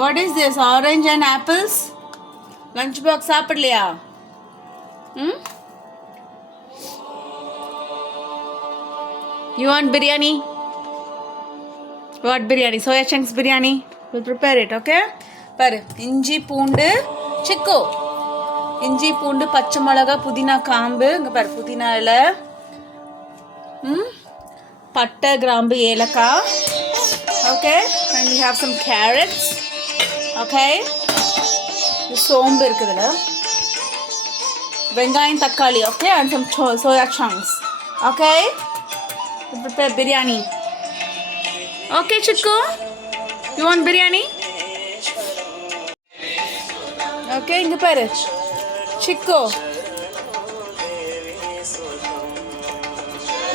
What is this? Orange and apples? Lunch box சாப்பிடலையா? You want biryani? What biryani? Soya chunks biryani. We'll prepare it, okay? பாரு இஞ்சி பூண்டு சிக்கு இஞ்சி பூண்டு பச்சை மிளகா புதினா காம்பு இங்கே பாரு புதினா இலை பட்டை கிராம்பு ஏலக்காய் okay and we have some carrots okay சோம்பு இருக்குதுல வெங்காயம் தக்காளி okay and some soya chunks okay prepare biryani okay chiku you want biryani okay இங்க பாரு chiku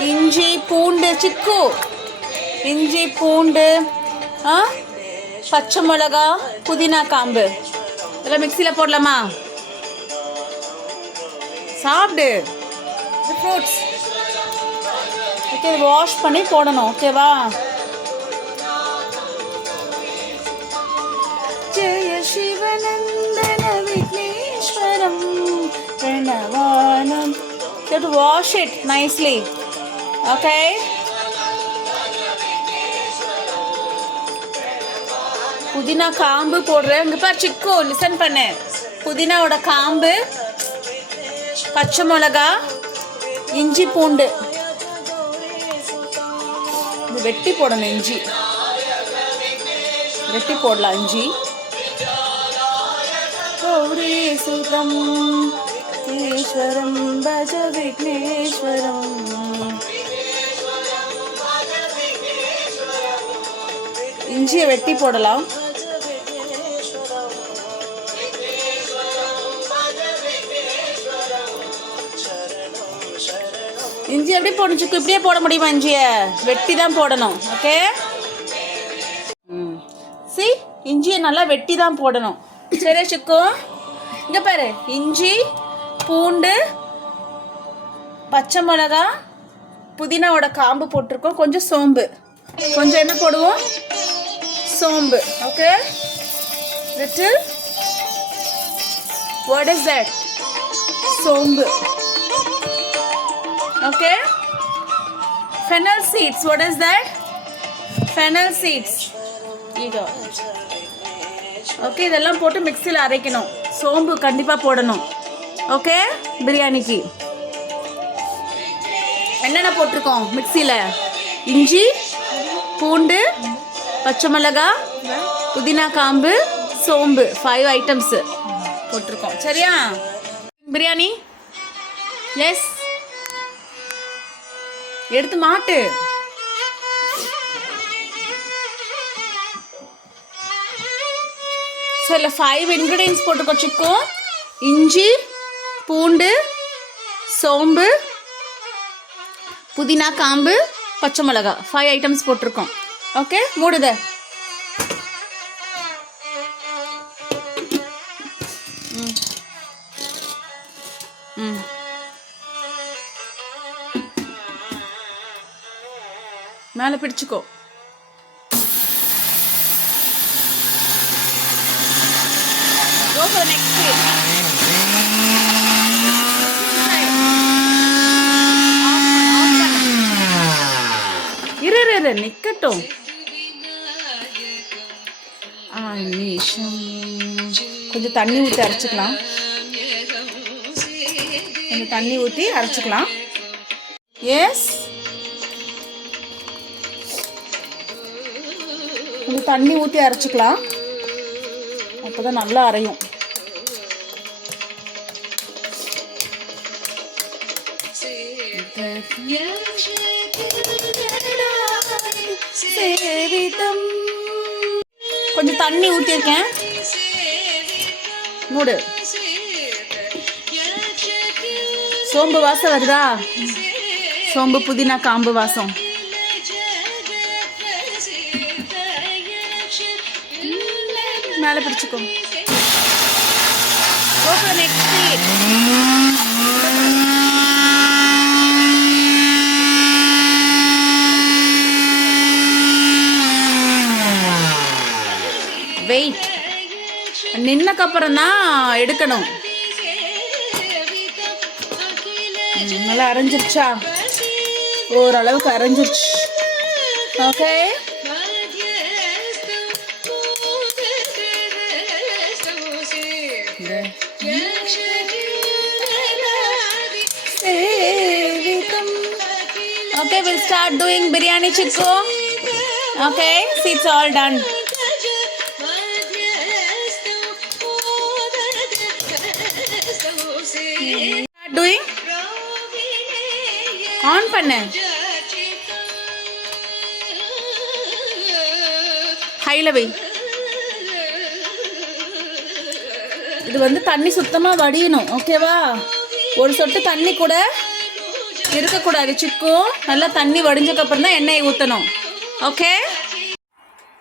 இஞ்சி பூண்டு சிக்கு இஞ்சி பூண்டு பச்சை மிளகா புதினா காம்பு இதெல்லாம் மிக்சியில் போடலாமா சாப்பிடு இது ஃப்ரூட்ஸ் ஓகே இது வாஷ் பண்ணி போடணும் ஓகேவா ஜெய சிவநந்தன Vigneswaram பிரணவானம் you have to wash it nicely okay புதினா காம்பு போடுறேன் இங்க பாரு சிக்கு லிசன் பண்ணு புதினாவோட காம்பு பச்சை மிளகா இஞ்சி பூண்டு இது வெட்டி போடணும் இஞ்சி வெட்டி போடலாம் இஞ்சி கௌரி சுதம் ஈஸ்வரம் பஜ விக்னேஸ்வரம் இஞ்சியை வெட்டி போடலாம் இஞ்சி எப்படி போடணும் சிக்கு இப்படியே போட முடியுமா இஞ்சியை வெட்டி தான் போடணும் ஓகே சி இஞ்சியை நல்லா வெட்டி தான் போடணும் சரி சிக்கு இங்கே பாரு இஞ்சி பூண்டு பச்சை மிளகா புதினாவோட காம்பு போட்டிருக்கோம் கொஞ்சம் சோம்பு கொஞ்சம் என்ன போடுவோம் சோம்பு okay little what is that சோம்பு okay fennel seeds what is that fennel seeds இதோ ஓகே இதெல்லாம் போட்டு மிக்ஸியில் அரைக்கணும் சோம்பு கண்டிப்பாக போடணும் ஓகே பிரியாணிக்கு என்னென்ன போட்டிருக்கோம் மிக்ஸியில் இஞ்சி பூண்டு பச்சை மிளகா புதினா காம்பு சோம்பு 5 ஐட்டம்ஸு போட்டிருக்கோம் சரியா பிரியாணி எஸ் எடுத்து மாட்டு சில 5 இன்க்ரீடியன்ஸ் போட்டுக்கோ சிக்கு இஞ்சி பூண்டு சோம்பு புதினா காம்பு பச்சை மிளகா 5 ஐட்டம்ஸ் போட்டிருக்கோம் ஓகே மூடுத மேலே பிடிச்சிக்கோ go for the next page இரு நிக்கட்டும் கொஞ்சம் தண்ணி ஊற்றி அரைச்சிக்கலாம் கொஞ்சம் தண்ணி ஊற்றி அரைச்சிக்கலாம் எஸ் கொஞ்சம் தண்ணி ஊற்றி அரைச்சிக்கலாம் அப்போ தான் நல்லா அரையும் கொஞ்சம் தண்ணி ஊற்றிருக்கேன் மூடு சோம்பு வாசம் வருதா சோம்பு புதினா காம்பு வாசம் மேலே பிடிச்சிக்கோ go for the next page wait நின்னக்கப்புறம் தான் எடுக்கணும். நல்லா அரைஞ்சிருச்சா? ஓரளவுக்கு அரைஞ்சிருச்சு. Okay, okay, we'll start doing biryani chikku. Okay, see, it's all done. Start doing. On பண்ணு. ஹைல வை. இது வந்து தண்ணி சுத்தமா வடியணும். ஓகேவா? ஒரு சொட்டு தண்ணி கூட இருக்கக்கூடாது சிக்கு. நல்லா தண்ணி வடிஞ்சக்கப்புறம் தான் எண்ணெயை ஊற்றணும். Okay,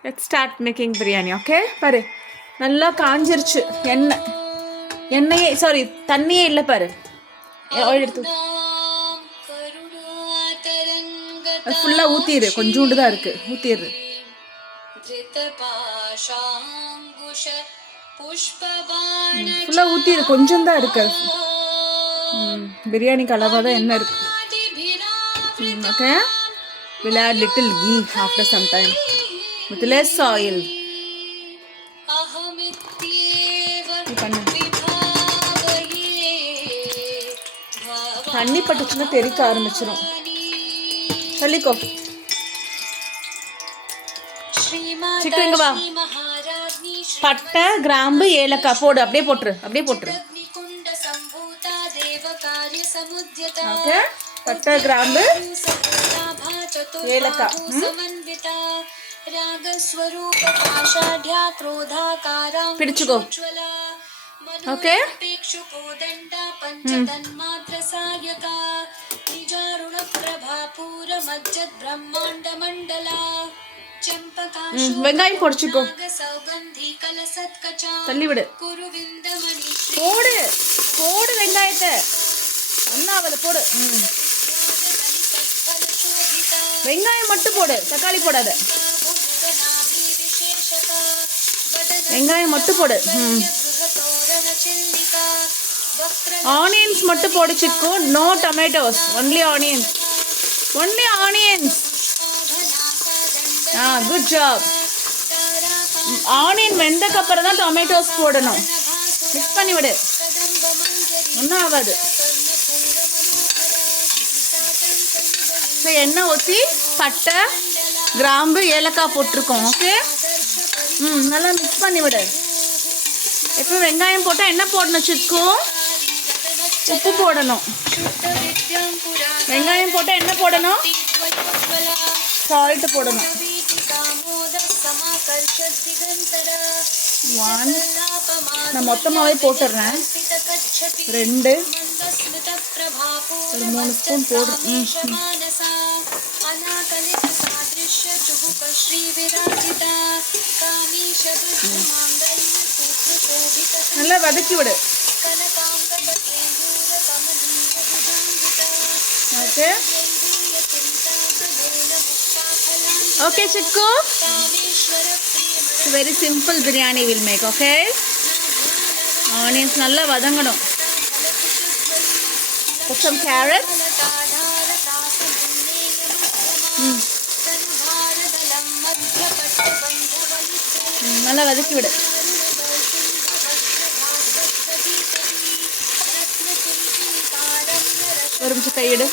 let's start making biryani. Okay, பாரு நல்லா காஞ்சிருச்சு. எண்ணெயே சாரி தண்ணியே இல்லை பாரு. எடுத்து ஃபுல்லாக ஊற்றிடு. கொஞ்சோண்டு தான் இருக்குது, ஊற்றிடு. ஃபுல்லாக ஊற்றிடு, கொஞ்சம் தான் இருக்கு. பிரியாணிக்கு அளவாக தான் எண்ணெய் இருக்கு. Okay, we'll add little ghee after some time with less oil. தண்ணி பட்டுச்சுன்னா தெறிக்க ஆரம்பிச்சிடும். சொல்லிக்கோ சிக்கு. இங்க வா. பட்டை, கிராம்பு, ஏலக்காய் போடு. அப்படியே போட்டுரு, அப்படியே போட்டுரு. ஓகே, பட்டை, கிராம்பு, ஏலக்காய் பிடிச்சுக்கோ. ஓகே, வெங்காயம் பொடிச்சுக்கோ. தள்ளி விடு. போடு போடு வெங்காயத்தை. ஒன்னாவது போடு. வெங்காயம் மட்டும் போடு, தக்காளி போடாத. வெங்காயம் மட்டும் போடு. ஆனியன்ஸ் மட்டும் போடு Chikku. No tomatoes, only onions. Only onions. Good job. Onion வெந்தக்கு அப்புறம் தான் டொமேட்டோஸ் போடணும். மிக்ஸ் பண்ணி விடு. ஒன்றும் ஆகாது. எண்ணெய் ஊற்றி பட்டை, கிராம்பு, ஏலக்காய் போட்டிருக்கோம். ஓகே, நல்லா மிக்ஸ் பண்ணி விடு. எப்போ வெங்காயம் போட்டால் என்ன போடணும் சிக்கு? உப்பு போடணும். வெங்காயம் போட்டால் என்ன போடணும்? சால்ட் போடணும். 1 நான் மொத்தமாகவே போட்டுடுறேன். 2 ஒரு 3 ஸ்பூன் போடுறேன். நல்லா வதக்கி விடு. ஓகே, ஓகே சிக்கு. Very simple biryani will make. Okay, onions நல்லா வதங்கணும். Put some carrots. நல்லா வதக்கி விடு. ஒரு நிமிஷம் கையிடு.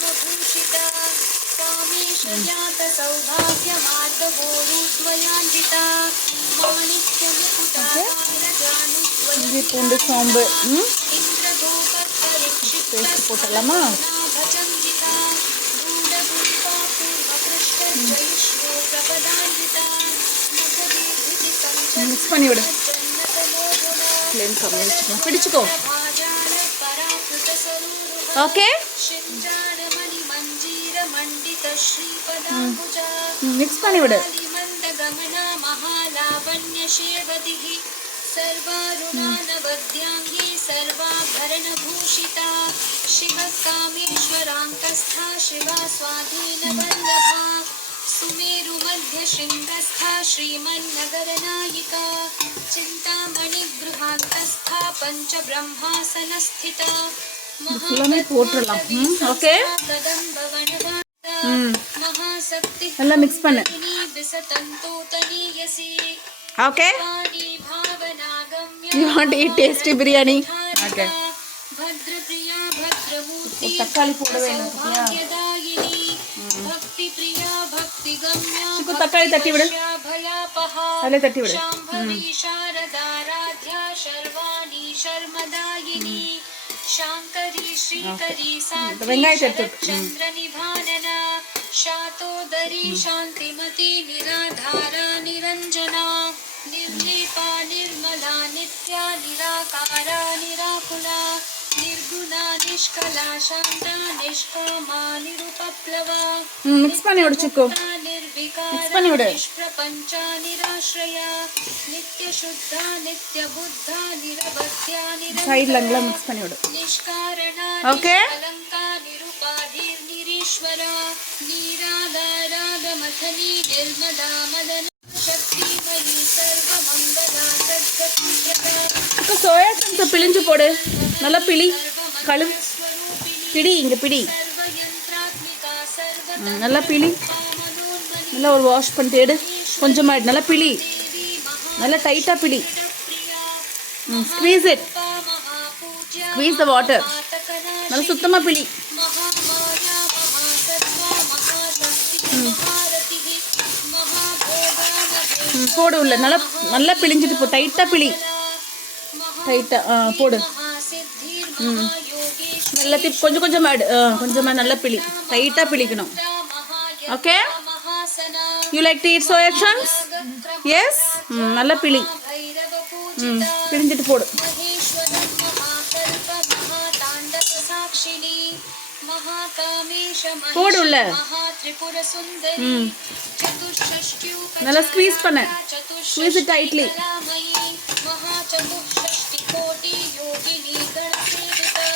இஞ்சி பூண்டு சோம்பு பேஸ்ட் போட்டலாமா? மிக்ஸ் பண்ணி விடு. ஃப்ளேம் கம்மி வச்சுக்கோ. பிடிச்சுக்கோ. ஓகே, மிக்ஸ் பண்ணி விடு. सर्वारुणानवद्यांगी सर्वाभरणभूषिता शिवकामेश्वराङ्कस्था शिवा स्वाधीनवल्लभा सुमेरुमध्यशृङ्गस्था श्रीमन्नगरनायिका चिन्तामणिगृहा शान्तस्था पञ्चब्रह्मासनस्थिता எல்லாமே போட்டுடலாம். ஓகே, महाशक्तिः நல்லா மிக்ஸ் பண்ணு. विसतन्तोतनीयसी ஓகே, भावनागम्य you want to eat tasty biryani? Okay, भद्रप्रिया भद्रमूर्ति தக்காளி போடவே இல்லை பத்தியா? सौभाग्यदायिनी भक्तिप्रिया भक्तिगम्या சிக்கு தக்காளி தட்டி விடு, भयापहा அதிலே தட்டி விடு. शाम्भवी शारदाराध्या शर्वाणी शर्मदायिनी शाङ्करी श्रीकरी साध्वी चन्द्रनिभानना शातोदरी शान्तिमती निराधारा निरञ्जना निर्लीपा निर्मला नित्या निराकारा निराकुला निर्गुणा निष्कला शान्ता निष्कामा निरुपप्लवा மிக்ஸ் பண்ணி விடு சிக்கு, மிக்ஸ் பண்ணி விடு. निष्प्रपञ्चा निराश्रया नित्यशुद्धा नित्यबुद्धा निरवध्या சைடுல நல்லா மிக்ஸ் பண்ணி விடு. निष्कारणा Okay. निष्कलङ्का निरुपाधिर्निरीश्वरा नीराधारागमथनी निर्मदा मदन शक्तिमयी सर्वमङ्गला सद्गतिप्रदा சிக்கு சோயா சங்ஸை பிழிஞ்சு போடு, நல்லா பிழி, கழுவு, பிடி, இங்கே பிடி, सर्वयन्त्रात्मिका நல்லா பிழி, सर्वमनोन्मनी நல்லா ஒரு வாஷ் பண்ணிட்டு எடு, கொஞ்சமாக நல்லா பிழி, நல்லா டைட்டாக பிழி, ஸ்க்வீஸ் இட், महापूज्या ஸ்க்வீஸ் த வாட்டர், मातकना நல்லா சுத்தமாக பிழி. महामाया महासत्त्वा महाशक्तिः महारतिः महाभोगा போடு உள்ள, நல்லா நல்லா பிழிஞ்சிட்டு போ, டைட்டாக பிழி, டைட்டாக போடு. महासिद्धिर्महायोगेश्वरा நல்லா கொஞ்சம் கொஞ்சமாக எடு, கொஞ்சமாக நல்லா பிழி, டைட்டாக பிழிக்கணும். ஓகே, महासना you like to eat soya chunks? Yes, நல்லா பிழி, भैरवपूजिता பிழிஞ்சிட்டு போடு. महेश्वरं महाकल्प महाताण्डवसाक्षिणी महाकामेश போடு உள்ள, महात्रिपुरसुन्दरी चतुष्षष्ट्यूपचारा நல்லா ஸ்க்வீஸ் பண்ணு, चतुष्षष्टि ஸ்க்வீஸ் இட் டைட்லி. कलामयी महाचतुष्षष्टिकोटि योगिनी गणसेविता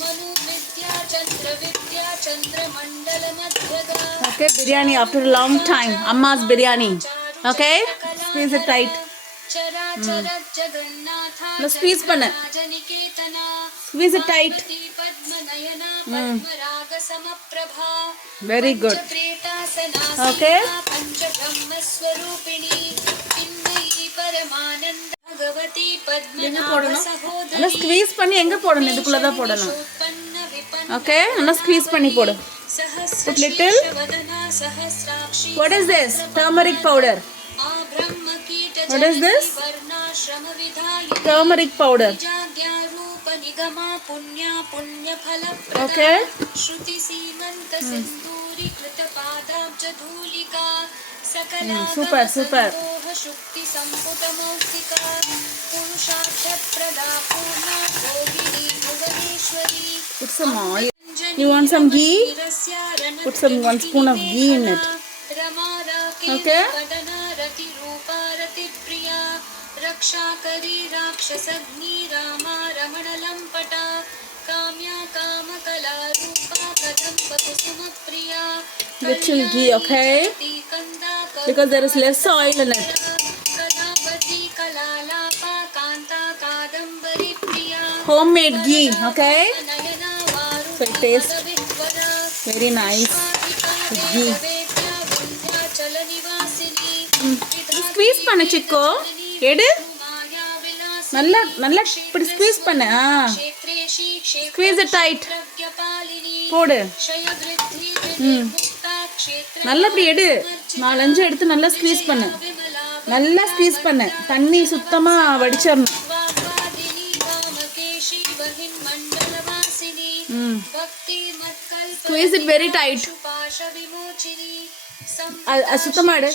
मनुविद्या चन्द्रविद्या चन्द्रमण्डलमध्यगा Okay, biryani after a long time. Amma's biryani. Okay, squeeze it tight. चराचर जगन्नाथा Now squeeze பண்ணு. जनिकेतना Squeeze it tight. पद्मनयना पद्मरागसमप्रभा Very good. प्रेतासनासीना Okay. पञ्चब्रह्मस्वरूपिणी Chinmayi परमानन्द भगवती எங்க पद्मनाभ போடணும்? நல்லா सहोदरी ஸ்க்வீஸ் பண்ணி எங்க போடணும்? இதுக்குள்ள தான் போடணும். उत्पन्न विपन्न Okay, நல்லா ஸ்க்வீஸ் பண்ணி போடு. Put little. सहस्रशीर्षवदना सहस्राक्षी What is this? Turmeric powder. आब्रह्मकीट What is this? वर्णाश्रमविधायिनी Turmeric powder. जाज्ञारूप निगमा पुण्या पुण्यफलप्रदा Okay. श्रुति सीमंत सिंदूरी कृत पादाब्ज धूलिका सकला super, super. शुक्ति संपुट मौक्तिका पुरुषार्थ प्रदा पूर्णा भोगिनी Bhuvaneshwari Put some oil. You want some ghee? Put some 1 spoon of ghee in it. Okay. रति रूपा रति प्रिया रक्षा करी राक्षसग्नि रामा रमण लंपटा काम्या काम कला रूपा कदम्ब कुसुम प्रिया Little ghee, okay? कंदा Because there is less oil in it. कलापति कलालापा Kanta Kadambari Priya Homemade ghee, okay? Naina वारु So it tastes विह्वला very nice. Ghee. विंध्याचल निवासिनी squeeze பண்ணு சிக்கோ, எடு, माया विलास நல்லா நல்லா இப்படி ஸ்க்வீஸ் பண்ணு. क्षेत्रेशी क्षेत्र ஸ்க்வீஸ் இட் டைட், प्रज्ञपालिनी போடு. क्षय वृद्धि विनिर्मुक्ता क्षेत्र நல்லா இப்படி எடு, 4-5 எடுத்து நல்லா ஸ்க்வீஸ் பண்ணு, विमला நல்லா ஸ்க்வீஸ் பண்ணு, தண்ணி சுத்தமா வடிச்சிடணும். वाग्वादिनी कामकेशी बहिर्मण्डलवासिनी भक्ति मत्कल्प Squeeze it very tight. पाश विमोचिनी அது சுத்தமா எடு.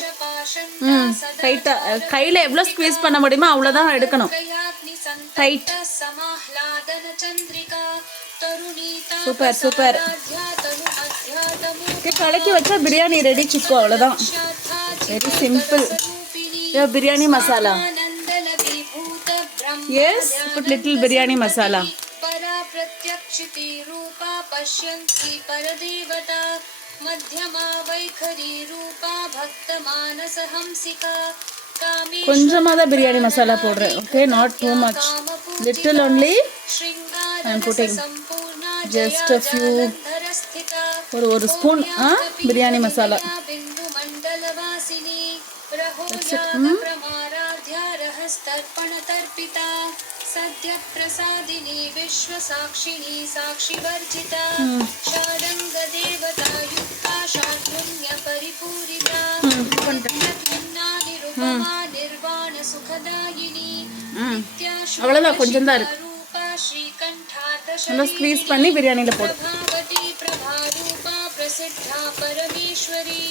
டைட்டா, கையில எவ்வளவு ஸ்க்வீஸ் பண்ண முடியுமோ அவ்வளவுதான் எடுக்கணும். டைட். समाह्लादन चंद्रिका तरुणीता சூப்பர் சூப்பர். கலக்கி வச்சா பிரியாணி ரெடி சிக்கோ, அவ்வளவுதான். Very simple. Biryani masala. Yes, put little biryani masala. परा प्रत्यक्षिति रूपा पश्यन्ति परदेवता मध्यमा वैखरी रूपा भक्त मानस हंसिका कामे கொஞ்சமாக தான் பிரியாணி மசாலா போடுறேன். Okay, not too much. काम Little only. I'm putting संपूर्णा just a few. स्थिता ஒரு ஸ்பூன் பிரியாணி மசாலா. बिन्दुमण्डलवासिनी That's it. रहोजागप्रमाराध्या रहस्तर्पणतर्पिता सद्यप्रसादिनी विश्वसाक्षिणी साक्षिवर्जिता शारङ्गदेवता युक्ता शाद्रुण्यपरिपूरिता निरुपमा निर्वाणसुखदायिनी அவ்வளோதான் கொஞ்சம் தான் இருக்கு. रूपा श्रीकण्ठादश நல்லா ஸ்க்வீஸ் பண்ணி பிரியாணியில் போடு. प्रभावती प्रभारूपा प्रसिद्धा परमेश्वरी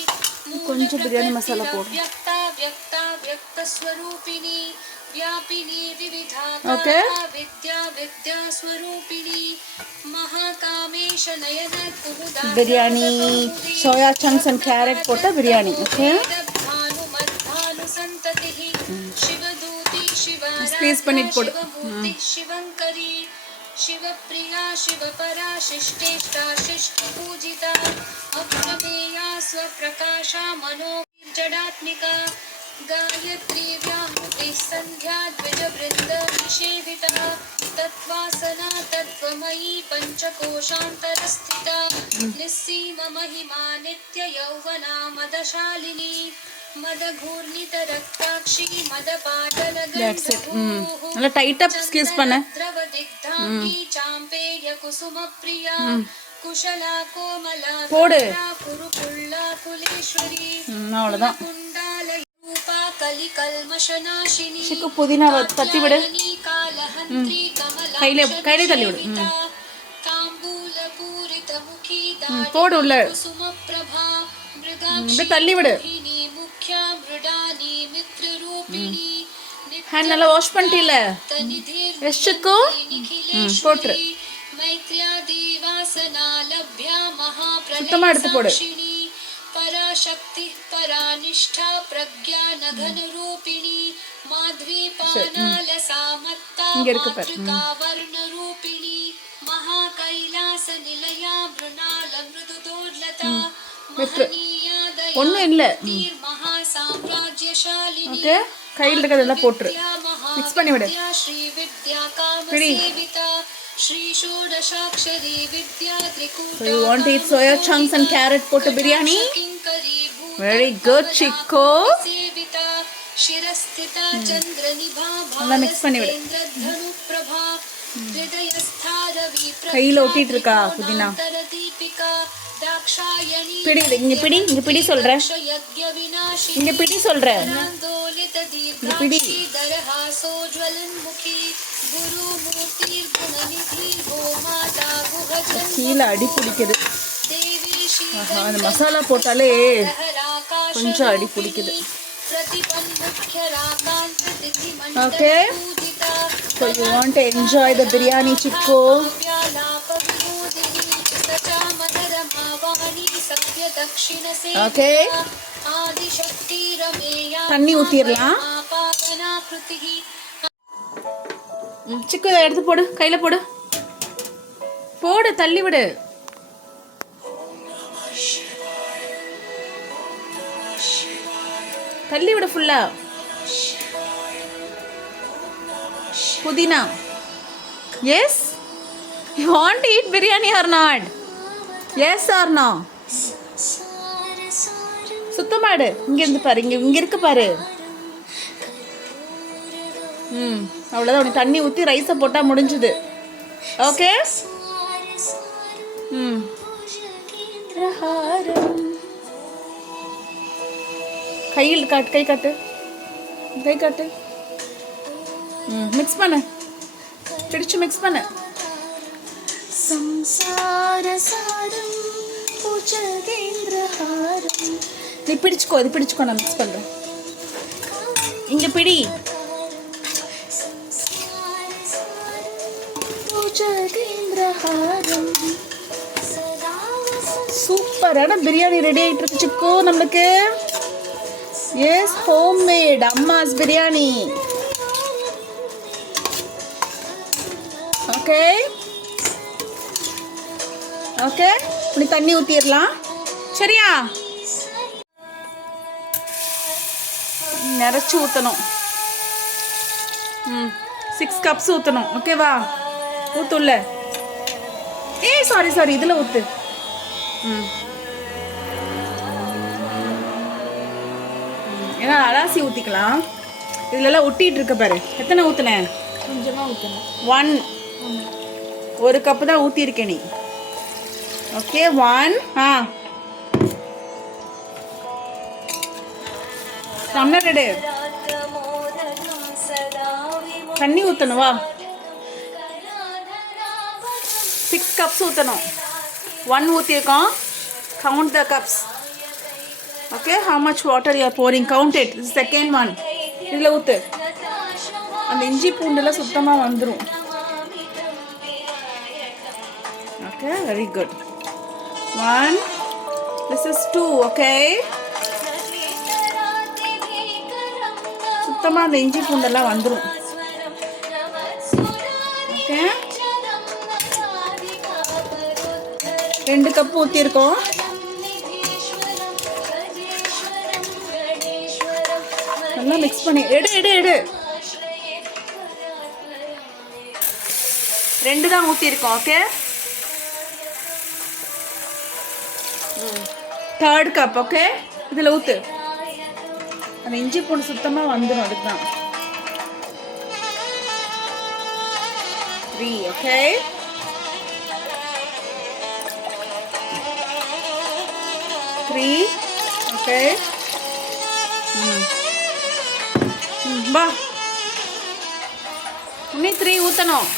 கொஞ்சம் பிரியாணி மசாலா போடு. व्यक्ता व्यक्ता व्यक्तस्वरूपिणी व्यापिनी Okay. विविधा विद्या विद्या स्वरूपिणी महाकामेश नयन कुमुदा biryani soya chunks and carrot போட்ட பிரியாணி. ஓகே भानुमद्भानु संततिः शिवदूती Squeeze பண்ணிட்டு போடு. शिवमूर्ति शिवंकरी शिवप्रिया शिवपरा शिष्टेष्टा शिष्टपूजिता अप्रमेया स्वप्रकाशा मनोजडात्मिका गायत्री व्याहृतिः सन्ध्या द्विजवृन्द निषेविता तत्त्वासना तत्त्वमयी पञ्चकोशान्तरस्थिता निस्सीम महिमा नित्ययौवना मदशालिनी मदघूर्णितरक्ताक्षी That's it. நல்லா டைட்டா ஸ்க்வீஸ் பண்ண. द्रवदिग्धाङ्गी चाम्पेय कुसुमप्रिया कुशला कोमला போடு. कुरुकुल्ला कुलेश्वरी அவ்வளோதான். कुण्डालयूपा कलिकल्मषनाशिनी சிக்கு புதினா தட்டி விடு. कालहन्त्री कमला கையிலே தள்ளி விடு. ताम्बूलपूरितमुखी போடு உள்ள. कुसुमप्रभा அப்படியே தள்ளி விடு. मृगाक्षिणी मुख्या मृडानी मित्ररूपिणी ஹேண்ட் நல்லா வாஷ் பண்ணிட்டீல. எஸ் சிக்கு போட்டுரு. मैत्र्यादिवासना लभ्या சுத்தமா எடுத்து போடு. महाप्रलयसाक्षिणी पराशक्ति परानिष्ठा प्रज्ञा नघन रूपिणी माध्वीपानालसामत्ता இங்க இருக்கு பாரு. मातृका वर्ण रूपिणी महाकैलास निलया मृणाल मृदुदोर्लता महनीया ஒன்றும் இல்லை. महासाम्राज्यशालिनी ஓகே கையில் இருக்கிறதெல்லாம் போட்டுரு. மிக்ஸ் பண்ணி விடு. श्री विद्या काम பிடி. सेविता श्री षोडशाक्षरी विद्या Trikuta So you want to eat soya chunks and carrot போட்ட பிரியாணி? किंकरी भूत Very good சிக்கு. सेविता शिरस्थिता चंद्रनिभा நல்லா மிக்ஸ் பண்ணி விடு. धनुप्रभा हृदयस्था रवि கையில் ஒட்டிட்டு இருக்கா புதினா. दीपिका दाक्षायणी பிடி இங்க பிடி இங்க பிடி சொல்றேன். यज्ञ विनाशी இங்க பிடி சொல்றேன். आंदोलित पिडी. दीर्घाक्षीदरहासोज्वलन्मुखी गुरुमूर्तिर्गुणनिधि गो माता गुहजन கீழே அடி பிடிக்குது. देवी ஆஹா, அந்த மசாலா போட்டாலே கொஞ்சம் அடி பிடிக்குது. Okay. So you want to enjoy the biryani chico. Okay. தண்ணி ஊத்திரலாம். சிக்கு எடுத்து போடு, கையில போடு. போடு, தள்ளி விடு. தள்ளி விடு ஃபுல்லா. புதினா. Yes? You want to eat biryani or not? Yes or no? சுத்தமாடு. இங்க இருந்து பாரு, இங்க இருக்கு பாரு. அவ்வளோதான். உனக்கு தண்ணி ஊற்றி ரைஸை போட்டால் முடிஞ்சுது. ஓகே. கையில் காட்டு, கை காட்டு, கை காட்டு. மிக்ஸ் பண்ணு, பிடிச்சு மிக்ஸ் பண்ணு. நீ பிடிச்சுக்கோ, இது பிடிச்சுக்கோ, நான் மிக்ஸ் பண்ணுறேன். இங்கே பிடி. சூப்பரான பிரியாணி ரெடி ஆகிட்டு இருக்கு சிக்கு நம்மளுக்கு. எஸ், ஹோம் மேட் அம்மாஸ் பிரியாணி. Okay okay. இப்படி தண்ணி ஊற்றிடலாம். சரியா? நிறச்சி ஊற்றணும். 6 கப்ஸ் ஊற்றணும். ஓகேவா? ஊற்றுல்ல. சாரி இதில் ஊற்று. ஏன்னா அலாசி ஊற்றிக்கலாம். இதுலலாம் ஒட்டிகிட்டு இருக்க பாரு. எத்தனை ஊற்றுனேன்? கொஞ்சமாக ஊற்றணும். 1 1 கப்பு தான் ஊற்றிருக்கேன் நீ. ஓகே 1 டம்ளர் எடு. தண்ணி ஊற்றணும். வா 6 கப்ஸ் ஊற்றணும். 1 ஊற்றிருக்கோம். Count the cups. Okay, how much water you are pouring? Count it. This is second one. இதில் ஊற்று. அந்த இஞ்சி பூண்டுலாம் சுத்தமாக வந்துடும். Okay, very good. 1. This is 2. Okay, சுத்தமாக அந்த இஞ்சி பூண்டெல்லாம் வந்துடும். ஓகே, 2 கப் ஊற்றிருக்கோம். நல்லா மிக்ஸ் பண்ணி எடு. 2 தான் ஊற்றிருக்கோம். Okay, 3rd cup. ஓகே, இதில் ஊற்று. அந்த இஞ்சி பூண்டு சுத்தமாக வந்துடும். அதுக்கு தான் 3. ஓகே, 3. ஓகே, வா இன்னும் 3 ஊற்றணும்.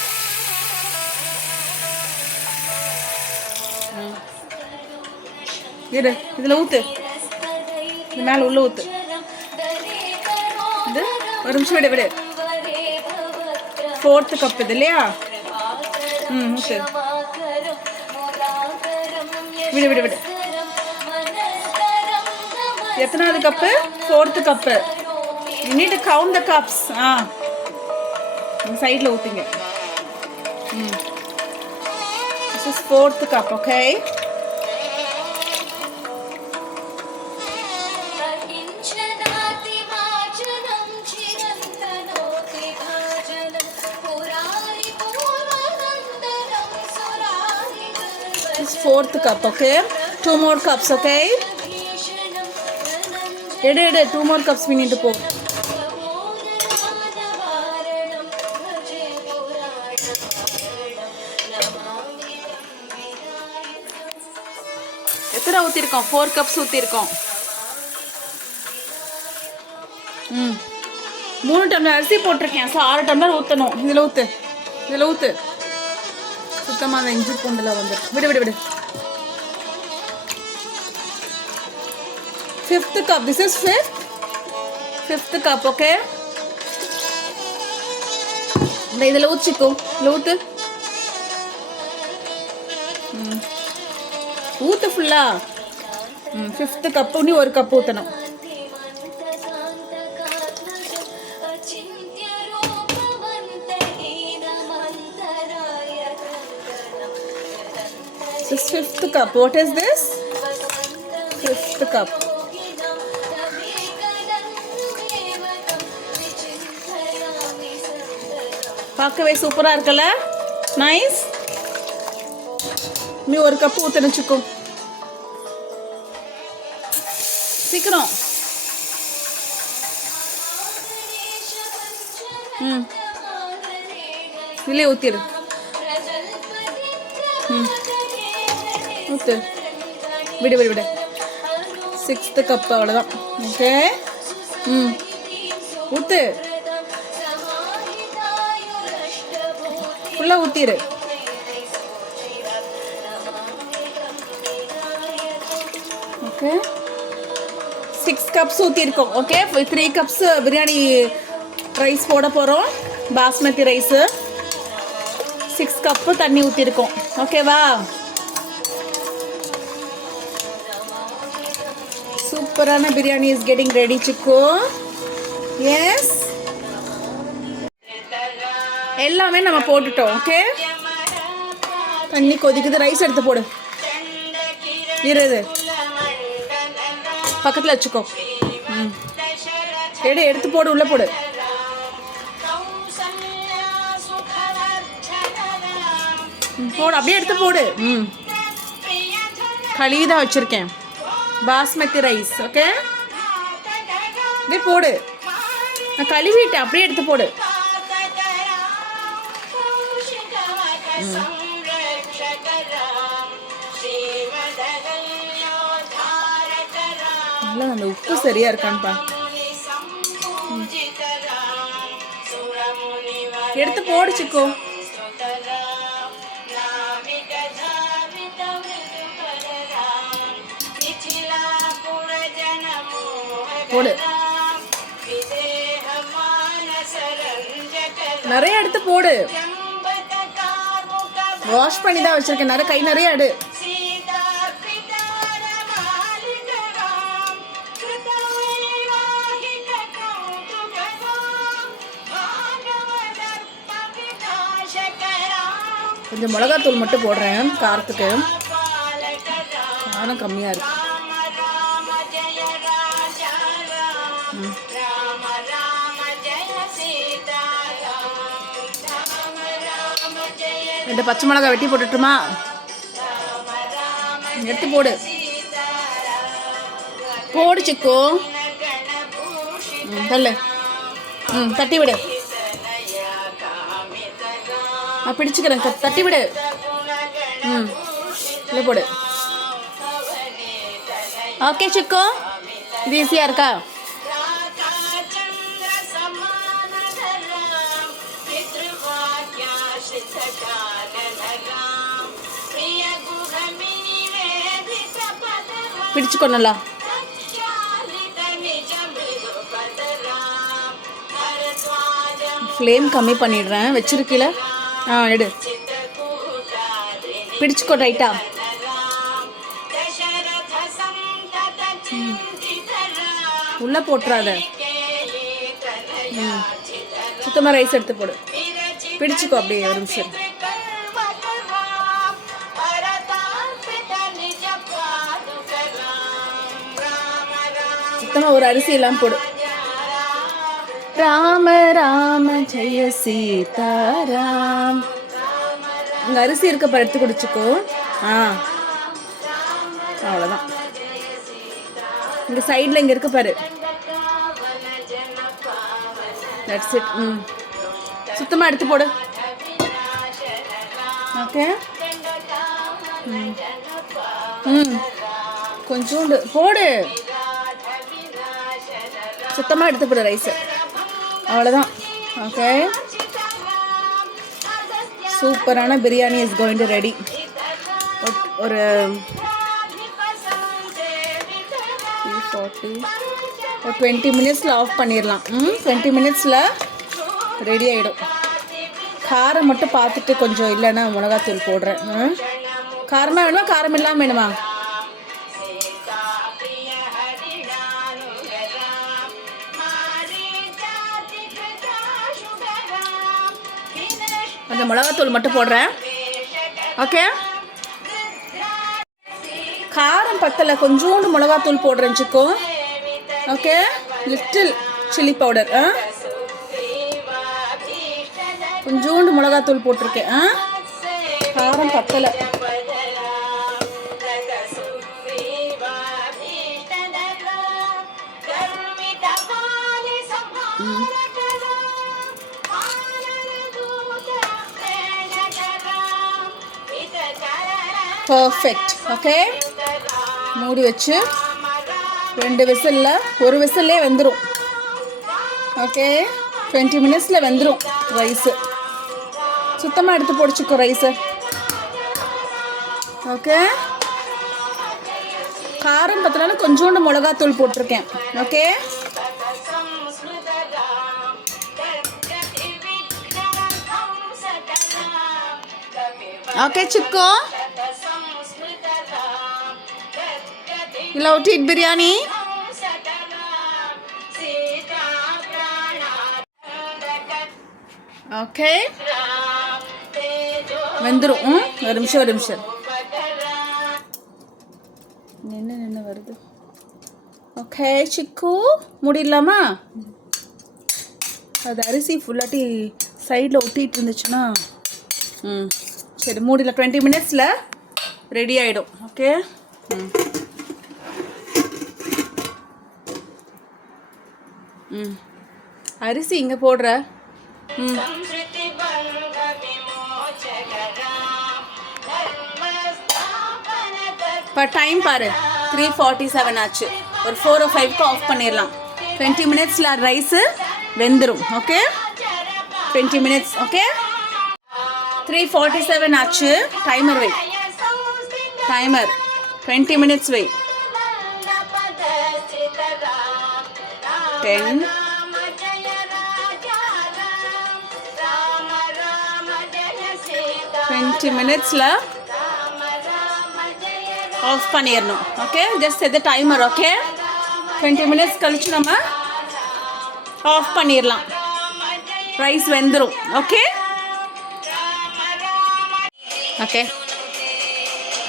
இரு, இதில் ஊற்று. இது மேலே உள்ள ஊற்று. இது ஒரு நிமிஷம் விடு. 4th கப் இது இல்லையா? ஊற்று. விடு. எத்தனாவது cup? 4th cup. You need to count the cups. சைடில் ஊற்றுங்க. This is 4th cup. Okay. This is 4th cup. Okay. 2 more cups. Okay. எடு 2 more cups we need to pour. எத்தனை ஊற்றிருக்கோம்? 4 கப்ஸ் ஊற்றிருக்கோம். 3 டம்ளர் அரிசி போட்டிருக்கேன். 6 டம்ளர் ஊற்றணும். இதில் ஊற்று. சுத்தமாக அந்த இஞ்சி பூண்டில் வந்துடும். விடு. 5th cup. This is 5th cup. Okay. இதில் ஊற்றிக்கோ. ஊற்று ஃபுல்லா. 5th cup. நீ 1 கப் ஊற்றணும். This is 5th cup. What is this? 5th cup. பார்க்கவே சூப்பராக இருக்குல்ல? நைஸ். நீ 1 கப் ஊற்றணும். வச்சுக்கோ சீக்கிரம். இல்லையே ஊற்றிடு. ஊற்று. விடு. 6th cup. அவ்வளோதான். ஓகே. ஊற்று. ஃபுல்லாக ஊற்றிடு. ஓகே, 6 கப்ஸ் ஊற்றிருக்கோம். ஓகே, 3 கப்ஸ் பிரியாணி ரைஸ் போட போகிறோம். பாஸ்மதி ரைஸு. 6 கப்பு தண்ணி ஊற்றிருக்கோம். ஓகேவா? சூப்பரான பிரியாணி இஸ் கெட்டிங் ரெடி சிக்கு. எஸ், எல்லாமே நம்ம போட்டுட்டோம். ஓகே, தண்ணி கொதிக்குது. ரைஸ் எடுத்து போடு. இருது பக்கத்தில் வச்சுக்கோ. எடுத்து போடு. உள்ளே போடு. போடு, அப்படியே எடுத்து போடு. களி தான் வச்சுருக்கேன், பாஸ்மதி ரைஸ். ஓகே, அப்படியே போடு. நான் கழுவிட்டேன், அப்படியே எடுத்து போடு. அந்த உப்பு சரியா இருக்கான்னு பா. எடுத்து போடு சிக்கோ. போடு, நிறைய எடுத்து போடு. வாஷ் பண்ணி தான் வச்சிருக்கேன், நிறைய கை நிறைய எடு. கொஞ்சம் மிளகாத்தூள் மட்டும் போடுறேன் காரத்துக்கு, காரம் கம்மியாக இருக்கு. ரெண்டு பச்சை மிளகா வெட்டி போட்டுட்டுமா? எடுத்து போடு. போடு சிக்கு. தள்ளு. தட்டி விடு. நான் பிடிச்சுக்கிறேன், தட்டி விடு. இல்லை போடு. ஓகே சிக்கு, இது ஈஸியாக இருக்கா? பிடிச்சுக்கோ நல்லா. ஃப்ளேம் கம்மி பண்ணிடுறேன், வச்சிருக்கீல. எடு, பிடிச்சுக்கோ ரைட்டா. உள்ள போட்டுறாத. சுத்தமாக ரைஸ் எடுத்து போடு. பிடிச்சுக்கோ அப்படியே ஒரு நிமிஷம். சுத்தமாக ஒரு அரிசி எல்லாம் போடு. ராம ராம ஜெய சீதாராம். இங்கே அரிசி இருக்க பாரு, எடுத்து குடிச்சுக்கோ. அவ்வளோதான். இங்கே சைடில் இங்கே இருக்கு பாரு. That's it. சுத்தமாக எடுத்து போடு. ஓகே. கொஞ்சோண்டு போடு. சுத்தமாக எடுத்து போடு ரைஸு. அவ்வளோதான். ஓகே, சூப்பரான biryani is going to ready. ஒரு 20 மினிட்ஸில் ஆஃப் பண்ணிடலாம். 20 மினிட்ஸில் ரெடி ஆகிடும். காரம் மட்டும் பார்த்துட்டு கொஞ்சம் இல்லைன்னா மிளகாத்தூள் போடுறேன். காரமாக வேணுமா, காரம் இல்லாமல் வேணுமா? அந்த மிளகாத்தூள் மட்டும் போடுறேன். ஓகே, காரம் பத்தலை, கொஞ்சோண்டு மிளகாத்தூள் போடுறேன் Chicco. Okay, little chilli powder. கொஞ்சோண்டு மிளகாத்தூள் போட்டிருக்கேன். காரம் பத்தலை. பர்ஃபெக்ட். ஓகே, மூடி வச்சு 2 விசிலில், ஒரு விசில்லே வெந்துடும். ஓகே, 20 மினிட்ஸில் வெந்துடும் ரைஸு. சுத்தமாக எடுத்து போடிச்சுக்கோ ரைஸு. ஓகே, காரம் பத்தலைன்னு கொஞ்சோண்டு மிளகாத்தூள் போட்டிருக்கேன். Okay, okay Chicco, you love to eat biryani? Okay, வெந்துரும். ஒரு நிமிஷம் நின்று வருது. ஓகே சிக்கு, முடியலாமா? அது அரிசி ஃபுல்லாட்டி சைடில் ஒட்டிகிட்டு இருந்துச்சுன்னா சரி மூடியில் 20 மினிட்ஸில் ரெடி ஆகிடும். ஓகே. அரிசி இங்கே போடுற. இப்போ டைம் பாரு 3:47 ஆச்சு. ஒரு 4 or 5க்கு ஆஃப் பண்ணிடலாம். 20 மினிட்ஸில் ரைஸு வெந்துடும். Okay 20 minutes. ஓகே 3:47 ஆச்சு. டைமர் வை. டைமர் 20 மினிட்ஸ் வை. 10 20 மினிட்ஸில் ஆஃப் பண்ணிடணும். ஓகே ஜஸ்ட் எது டைமர். ஓகே 20 மினிட்ஸ் கழிச்சு நம்ம ஆஃப் பண்ணிடலாம். ரைஸ் வெந்துடும். ஓகே ஓகே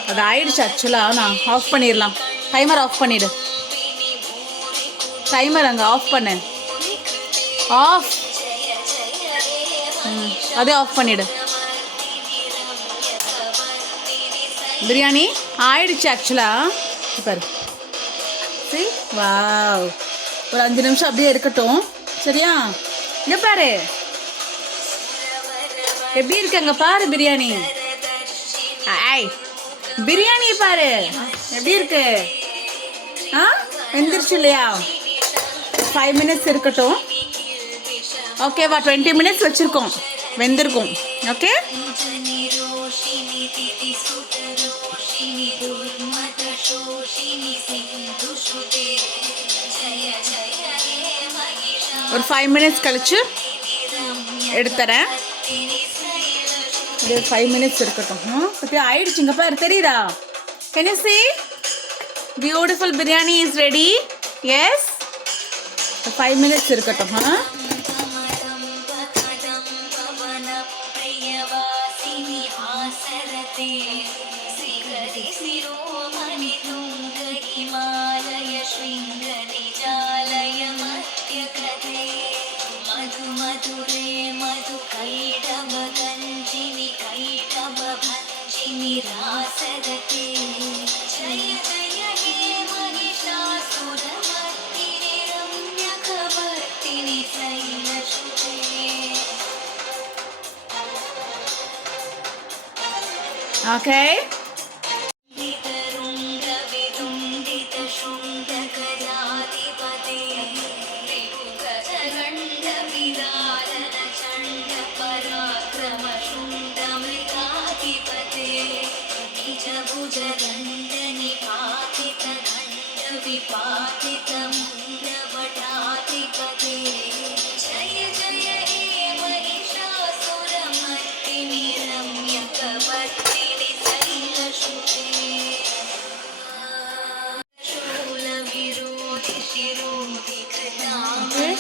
அது ஆயிடுச்சு ஆக்சுவலாக. நான் ஆஃப் பண்ணிடலாம். டைமர் ஆஃப் பண்ணிவிடு. டைமர் அங்கே ஆஃப் பண்ணு. ஆஃப். அதே ஆஃப் பண்ணிவிடு. பிரியாணி ஆயிடுச்சு ஆக்சுவலாக. பாரு சரி. வாவ். ஒரு 5 நிமிஷம் அப்படியே இருக்கட்டும். சரியா? இங்கே பாரு எப்படி இருக்குங்க பாரு பிரியாணி. ஐ பிரியாணி பாரு எப்படி இருக்கு. வெந்துருச்சு இல்லையா? 5 மினிட்ஸ் இருக்கட்டும். ஓகேவா? 20 மினிட்ஸ் வச்சுருக்கோம். வெந்திருக்கும். ஓகே ஒரு 5 மினிட்ஸ் கழிச்சு எடுத்துறேன். இது 5 மினிட்ஸ் இருக்கட்டும். அப்படியே ஆயிடுச்சுங்க பாரு. தெரியுதா? Can you see? Beautiful biryani is ready. Yes 5 minutes இருக்கட்டும். ஓகே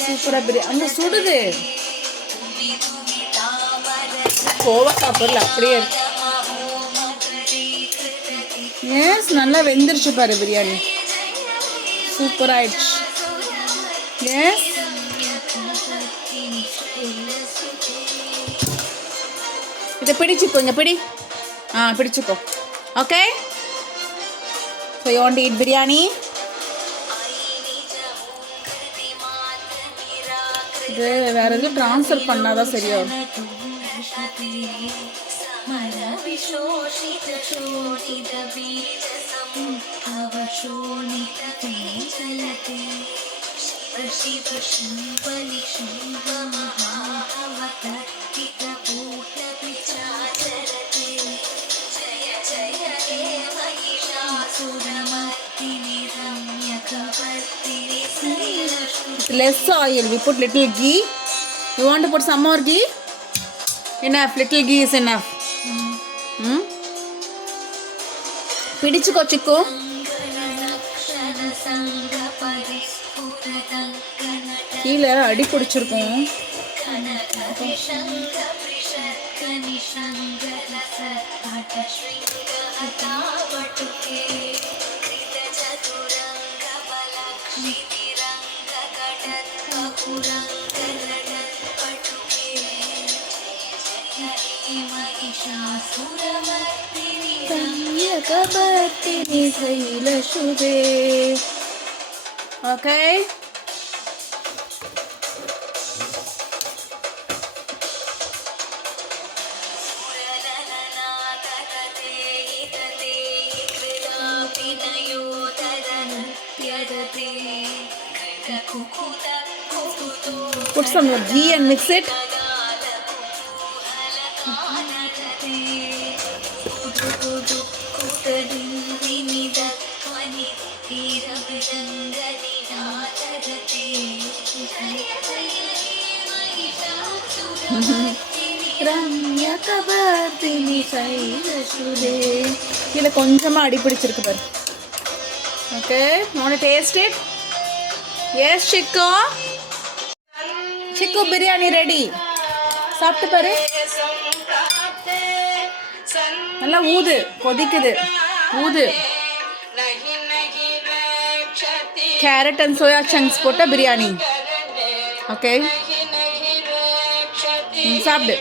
சூப்பராக பிரியாணி. அங்கே சுடுது. கோவக்காய் பொருள் அப்படியே இருக்கு. எஸ் நல்லா வெந்துருச்சு பாரு பிரியாணி. சூப்பராகிடுச்சு. எஸ் இதை பிடிச்சிக்கோ. இங்கே பிடி. பிடிச்சிக்கோ. Okay so you want to eat biryani. இது வேற எதுவும் ட்ரான்ஸ்ஃபர் பண்ணாதான் சரியாகும். Less oil, we put little ghee. You want to put some more ghee? Enough, little ghee is enough. பிடிச்சுக்கோ சிக்கு. கீழே அடி பிடிச்சிருக்கும். ரம்யகபர்த்தினி சைலசுதே. Okay, put some ghee and mix it. ரம்யகபர்த்தினி சைலசுதே. கீழே கொஞ்சமாக அடி பிடிச்சிருக்கு பாரு. Okay, want to taste it? Yes, Chico. Chico, biryani ready. சாப்பிட்டு பாரு. நல்லா ஊது, கொதிக்குது, ஊது. கேரட் அண்ட் சோயா சங்க்ஸ் போட்ட பிரியாணி. ஓகே, சாப்பிடு.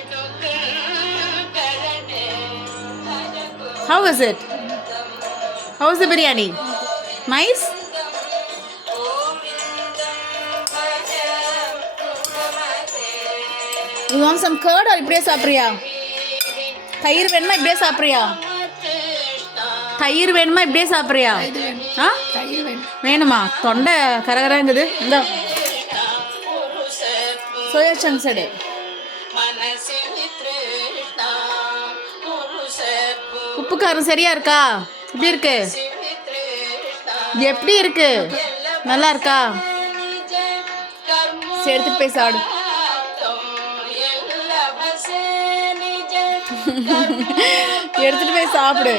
How is it? How is the biryani? Nice? You want some curd or இப்படியே சாப்பிட்றியா? தயிர் வேணுமா இப்படியே சாப்பிட்றியா? தயிர் வேணுமா இப்படியே சாப்பிட்றியா? ஆ, வேணுமா? தொண்டை கரகரங்குது. இந்த சோயா சங்க்ஸ் எடு. உப்பு காரம் சரியா இருக்கா? எப்படி இருக்கு? எப்படி இருக்கு? நல்லா இருக்கா? சரி, எடுத்துட்டு போய் சாப்பிடு. எடுத்துட்டு போய் சாப்பிடு.